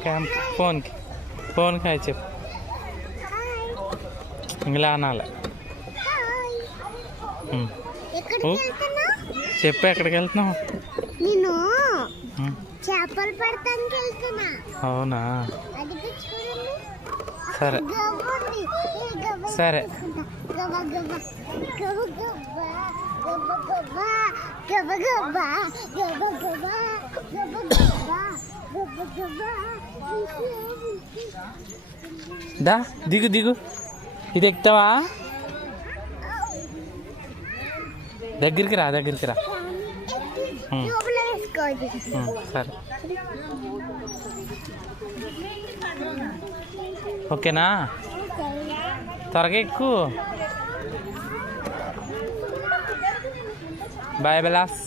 Cam ఫోన్కి hi చెప్పు. ఇలా అనాలి. చెప్పు ఎక్కడికి వెళ్తున్నావు? నేను చేపలు పడతానికి వెళ్తున్నా. అవునా, సరే సరే. దా దిగు దిగు. ఇది ఎక్కుతావా? దగ్గరికి రా. సరే ఓకేనా? త్వరగా ఎక్కు. బాయ్ బెలాస్.